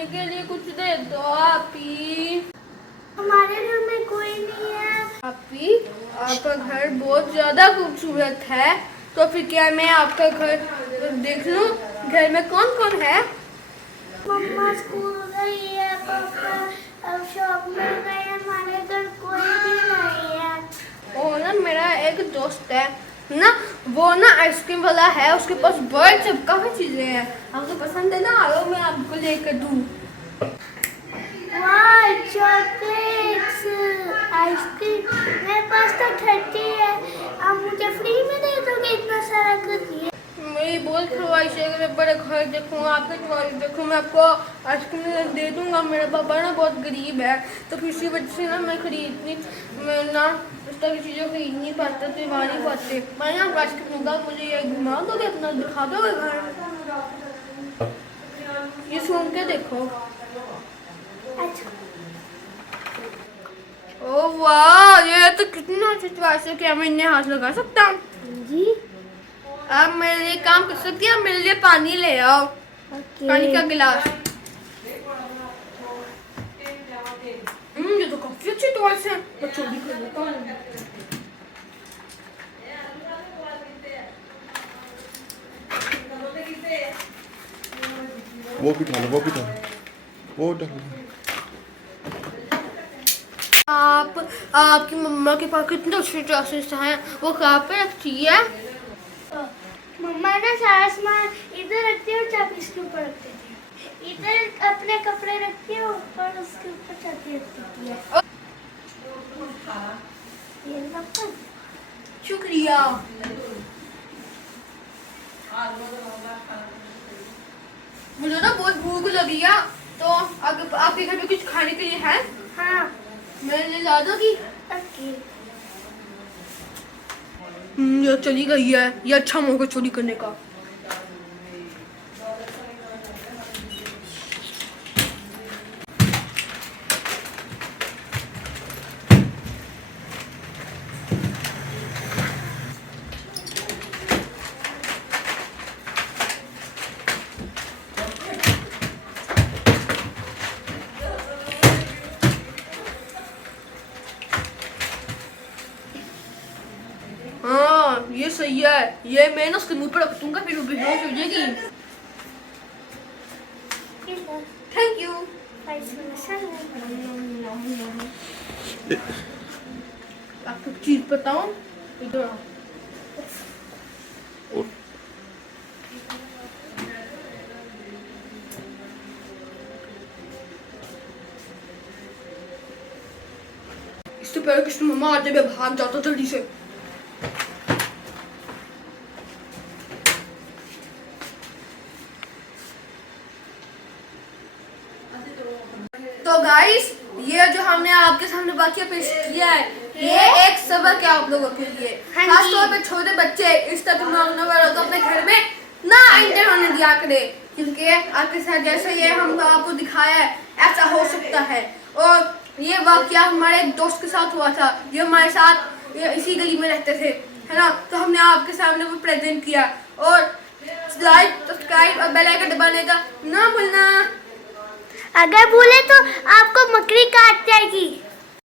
खाने के लिए कुछ दे दो आपी। हमारे घर में कोई नहीं है। आपी, आपका घर बहुत ज्यादा खूबसूरत है, तो फिर क्या मैं आपका घर देख लूं? घर में कौन कौन है? मम्मा स्कूल गई है, पापा अब शॉप में गए हैं, हमारे घर कोई भी नहीं है। वो ना मेरा एक दोस्त है ना, वो ना आइसक्रीम वाला है, उसके पास बहुत सब काफी चीजें हैं। आपको पसंद है ना? आओ मैं आपको लेकर दूं। वाह, चॉकलेट्स, आइसक्रीम, मेरे पास तो 30 है। आप मुझे फ्री में दे दोगे इतना सारा कुछ? मेरी बहुत ख्वाहिश है कि मैं बड़े घर देखूँ, आपके ख्वाहिश देखूँ, मैं आपको आइसक्रीम दे दूँगा। मेरा पापा ना बहुत गरीब है, तो किसी वजह से ना मैं ना इस तरह की चीज़ें खरीद नहीं पाता, तो दिवा नहीं पाते। मैं ना आइसक्रीम दूँगा, मुझे ये घुमा दोगे, अपना दिखा दोगे घर? ये सुन के देखो। ओह वाह, ये तो कितना अच्छा च्वाइस है। क्या मैं इन्हें हाथ लगा सकता हूँ? जी। आप मेरे लिए काम कर सकती हैं, मेरे लिए पानी ले आओ। पानी का गिलास। ये तो काफी अच्छी टॉयस है, मैं चोरी कर लेता हूँ। वो भी डालो, वो भी डालो, वो डालो। आपकी मम्मा के पास कितने अच्छे ड्रेसेस हैं, वो कहाँ पे रखती है? मम्मा ना सारा सामान इधर रखती है और चाबी इसके ऊपर रख देती है। इधर अपने कपड़े रखती है, ऊपर उसके ऊपर चाबी रख देती है। ये रखो। शुक्रिया। मुझे ना बहुत भूख लगी है, तो अगर आपके घर में कुछ खाने के लिए है? हाँ। मेरे लिए ला दोगी? ओके। ये चली गई है, ये अच्छा मौका चोरी करने का। हाँ, ये सही है। ये मैं ना उसके मुंह पर रख दूंगा, फिर वो बेहोश हो जाएगी। Thank you. आपको चीज बताऊं? इधर आओ। इससे पहले किसी मम्मा आते मैं भाग जाता जल्दी से। तो गाइस, ये जो हमने आपके सामने वाकया पेश किया है, ये एक सबक है आप लोगों के लिए। खास तौर पे छोटे बच्चे इस तरह के मामलों वालों को अपने घर में ना एंटर होने दिया करें, क्योंकि आपके साथ जैसे ये हम आपको दिखाया है, ऐसा हो सकता है। और ये वाकया हमारे एक दोस्त के साथ हुआ था, ये हमारे साथ इसी गली में रहते थे, है ना। तो हमने आपके सामने वो प्रेजेंट किया। और लाइक, सब्सक्राइब और बेल आइकन दबाने का ना भूलना। अगर भूले तो आपको मकड़ी काट जाएगी।